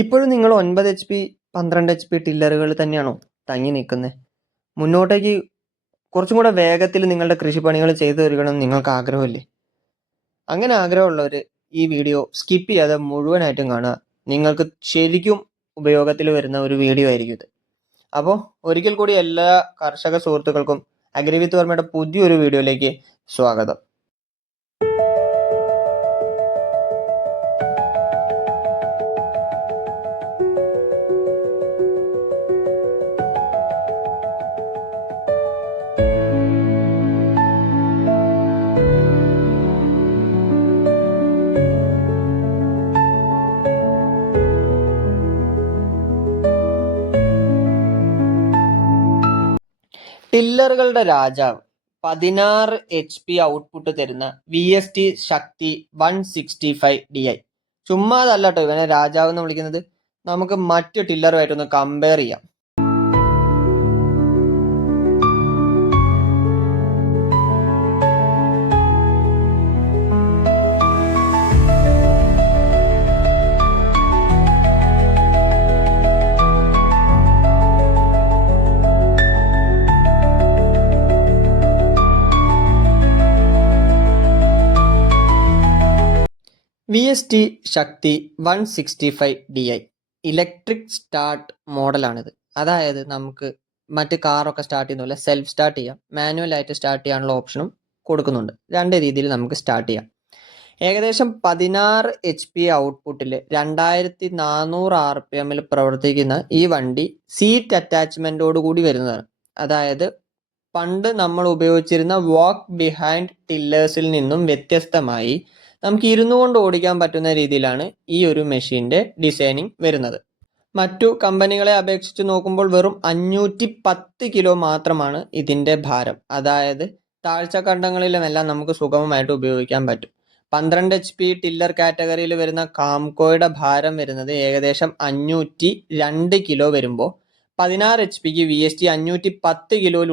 ഇപ്പോഴും നിങ്ങൾ 9 HP 12 HP ടില്ലറുകൾ തന്നെയാണോ തങ്ങി നിൽക്കുന്നത്? മുന്നോട്ടേക്ക് കുറച്ചും കൂടെ വേഗത്തിൽ നിങ്ങളുടെ കൃഷിപ്പണികൾ ചെയ്തു തരികണമെന്ന് നിങ്ങൾക്ക് ആഗ്രഹമില്ലേ? അങ്ങനെ ആഗ്രഹമുള്ളവർ ഈ വീഡിയോ സ്കിപ്പ് ചെയ്യാതെ മുഴുവനായിട്ടും കാണുക. നിങ്ങൾക്ക് ശരിക്കും ഉപയോഗത്തിൽ വരുന്ന ഒരു വീഡിയോ ആയിരിക്കും ഇത്. അപ്പോൾ ഒരിക്കൽ കൂടി എല്ലാ കർഷക സുഹൃത്തുക്കൾക്കും അഗ്രിവിത്ത് വർമ്മയുടെ പുതിയൊരു വീഡിയോയിലേക്ക് സ്വാഗതം. ടില്ലറുകളുടെ രാജാവ് 16 HP ഔട്ട്പുട്ട് തരുന്ന VST ശക്തി 165Di. ചുമ്മാതല്ല കേട്ടോ ഇവനെ രാജാവ് എന്ന് വിളിക്കുന്നത്. നമുക്ക് മറ്റു ടില്ലറുമായിട്ടൊന്ന് കമ്പയർ ചെയ്യാം. VST ശക്തി 165Di ഇലക്ട്രിക് സ്റ്റാർട്ട് മോഡലാണിത്. അതായത് നമുക്ക് മറ്റ് കാറൊക്കെ സ്റ്റാർട്ട് ചെയ്യുന്ന പോലെ സെൽഫ് സ്റ്റാർട്ട് ചെയ്യാം, മാനുവലായിട്ട് സ്റ്റാർട്ട് ചെയ്യാനുള്ള ഓപ്ഷനും കൊടുക്കുന്നുണ്ട്. രണ്ട് രീതിയിൽ നമുക്ക് സ്റ്റാർട്ട് ചെയ്യാം. ഏകദേശം 16 HP ഔട്ട്പുട്ടിൽ 2400 RPM പ്രവർത്തിക്കുന്ന ഈ വണ്ടി സീറ്റ് അറ്റാച്ച്മെൻറ്റോട് കൂടി വരുന്നതാണ്. അതായത് പണ്ട് നമ്മൾ ഉപയോഗിച്ചിരുന്ന വാക്ക് ബിഹൈൻഡ് ടില്ലേഴ്സിൽ നിന്നും വ്യത്യസ്തമായി നമുക്ക് ഇരുന്നു കൊണ്ട് ഓടിക്കാൻ പറ്റുന്ന രീതിയിലാണ് ഈ ഒരു മെഷീൻ്റെ ഡിസൈനിങ് വരുന്നത്. മറ്റു കമ്പനികളെ അപേക്ഷിച്ച് നോക്കുമ്പോൾ വെറും 510 കിലോ മാത്രമാണ് ഇതിൻ്റെ ഭാരം. അതായത് താഴ്ചക്കണ്ടങ്ങളിലുമെല്ലാം നമുക്ക് സുഗമമായിട്ട് ഉപയോഗിക്കാൻ പറ്റും. 12 HP ടില്ലർ കാറ്റഗറിയിൽ വരുന്ന കാംകോയുടെ ഭാരം വരുന്നത് ഏകദേശം 502 കിലോ വരുമ്പോൾ 16 HPക്ക് VST 510 കിലോയിൽ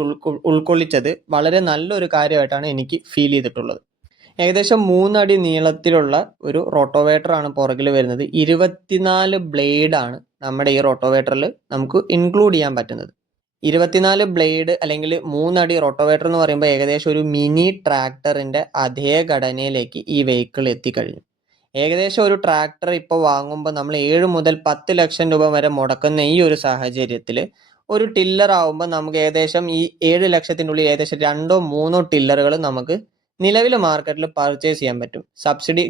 ഉൾക്കൊള്ളിച്ചത് വളരെ നല്ലൊരു കാര്യമായിട്ടാണ് എനിക്ക് ഫീൽ ചെയ്തിട്ടുള്ളത്. ഏകദേശം 3 അടി നീളത്തിലുള്ള ഒരു റോട്ടോവേറ്റർ ആണ് പുറകിൽ വരുന്നത്. 24 ബ്ലേഡാണ് നമ്മുടെ ഈ റോട്ടോവേറ്ററിൽ നമുക്ക് ഇൻക്ലൂഡ് ചെയ്യാൻ പറ്റുന്നത്. 24 ബ്ലേഡ് അല്ലെങ്കിൽ 3 അടി റോട്ടോവേറ്റർ എന്ന് പറയുമ്പോൾ ഏകദേശം ഒരു മിനി ട്രാക്ടറിൻ്റെ അതേ ഘടനയിലേക്ക് ഈ വെഹിക്കിൾ എത്തിക്കഴിഞ്ഞു. ഏകദേശം ഒരു ട്രാക്ടർ ഇപ്പോൾ വാങ്ങുമ്പോൾ നമ്മൾ 7 മുതൽ 10 ലക്ഷം രൂപ വരെ മുടക്കുന്ന ഈ ഒരു സാഹചര്യത്തിൽ ഒരു ടില്ലർ ആവുമ്പോൾ നമുക്ക് ഏകദേശം ഈ 7 ലക്ഷത്തിനുള്ളിൽ ഏകദേശം 2-3 ടില്ലറുകൾ നമുക്ക് നിലവിലെ മാർക്കറ്റിൽ പർച്ചേസ് ചെയ്യാൻ പറ്റും.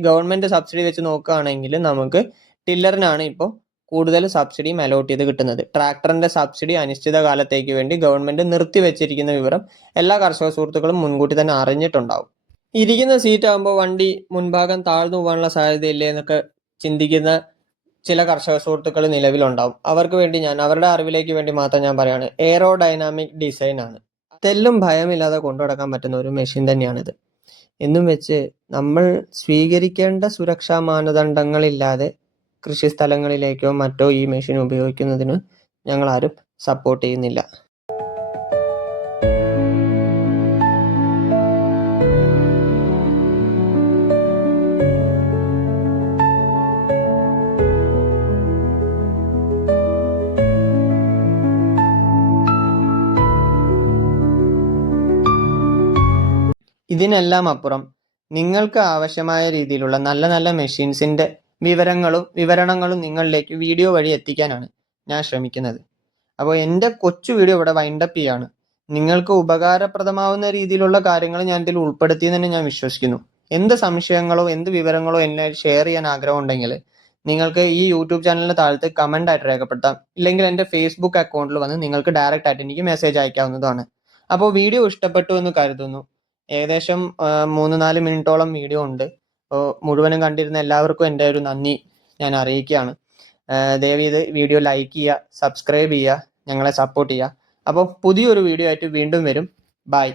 ഗവൺമെൻറ് സബ്സിഡി വെച്ച് നോക്കുകയാണെങ്കിൽ നമുക്ക് ടില്ലറിനാണ് ഇപ്പോൾ കൂടുതൽ സബ്സിഡിയും അലോട്ട് ചെയ്ത് കിട്ടുന്നത്. ട്രാക്ടറിൻ്റെ സബ്സിഡി അനിശ്ചിത കാലത്തേക്ക് വേണ്ടി ഗവൺമെൻറ് നിർത്തിവെച്ചിരിക്കുന്ന വിവരം എല്ലാ കർഷക സുഹൃത്തുക്കളും മുൻകൂട്ടി തന്നെ അറിഞ്ഞിട്ടുണ്ടാവും. ഇരിക്കുന്ന സീറ്റ് ആകുമ്പോൾ വണ്ടി മുൻഭാഗം താഴ്ന്നു പോകാനുള്ള സാധ്യതയില്ലേ എന്നൊക്കെ ചിന്തിക്കുന്ന ചില കർഷക സുഹൃത്തുക്കൾ നിലവിലുണ്ടാവും. അവർക്ക് വേണ്ടി അവരുടെ അറിവിലേക്ക് വേണ്ടി മാത്രം ഞാൻ പറയുകയാണ്, എയറോഡൈനാമിക് ഡിസൈൻ ആണ്. തെല്ലും ഭയമില്ലാതെ കൊണ്ടുനടക്കാൻ പറ്റുന്ന ഒരു മെഷീൻ തന്നെയാണിത്. എന്നും വെച്ച് നമ്മൾ സ്വീകരിക്കേണ്ട സുരക്ഷാ മാനദണ്ഡങ്ങളില്ലാതെ കൃഷിസ്ഥലങ്ങളിലേക്കോ മറ്റോ ഈ മെഷീൻ ഉപയോഗിക്കുന്നതിന് ഞങ്ങൾ ആരും സപ്പോർട്ട് ചെയ്യുന്നില്ല. ഇതിനെല്ലാം അപ്പുറം നിങ്ങൾക്ക് ആവശ്യമായ രീതിയിലുള്ള നല്ല നല്ല മെഷീൻസിൻ്റെ വിവരണങ്ങളും നിങ്ങളിലേക്ക് വീഡിയോ വഴി എത്തിക്കാനാണ് ഞാൻ ശ്രമിക്കുന്നത്. അപ്പോൾ എൻ്റെ കൊച്ചു വീഡിയോ ഇവിടെ വൈൻഡപ്പ് ചെയ്യാണ്. നിങ്ങൾക്ക് ഉപകാരപ്രദമാവുന്ന രീതിയിലുള്ള കാര്യങ്ങൾ ഞാൻ ഇതിൽ ഉൾപ്പെടുത്തിയെന്ന് തന്നെ ഞാൻ വിശ്വസിക്കുന്നു. എന്ത് സംശയങ്ങളോ എന്ത് വിവരങ്ങളോ എന്നെ ഷെയർ ചെയ്യാൻ ആഗ്രഹം ഉണ്ടെങ്കിൽ നിങ്ങൾക്ക് ഈ യൂട്യൂബ് ചാനലിന് താഴത്ത് കമൻ്റ് ആയിട്ട് രേഖപ്പെടുത്താം. ഇല്ലെങ്കിൽ എൻ്റെ ഫേസ്ബുക്ക് അക്കൗണ്ടിൽ വന്ന് നിങ്ങൾക്ക് ഡയറക്റ്റ് ആയിട്ട് എനിക്ക് മെസ്സേജ് അയക്കാവുന്നതാണ്. അപ്പോൾ വീഡിയോ ഇഷ്ടപ്പെട്ടു എന്ന് കരുതുന്നു. ഏകദേശം 3-4 മിനിറ്റോളം വീഡിയോ ഉണ്ട്. അപ്പോൾ മുഴുവനും കണ്ടിരുന്ന എല്ലാവർക്കും എൻ്റെ ഒരു നന്ദി ഞാൻ അറിയിക്കുകയാണ്. ദയവ് ചെയ്ത് വീഡിയോ ലൈക്ക് ചെയ്യുക, സബ്സ്ക്രൈബ് ചെയ്യുക, ഞങ്ങളെ സപ്പോർട്ട് ചെയ്യുക. അപ്പോൾ പുതിയൊരു വീഡിയോ ആയിട്ട് വീണ്ടും വരും. ബൈ.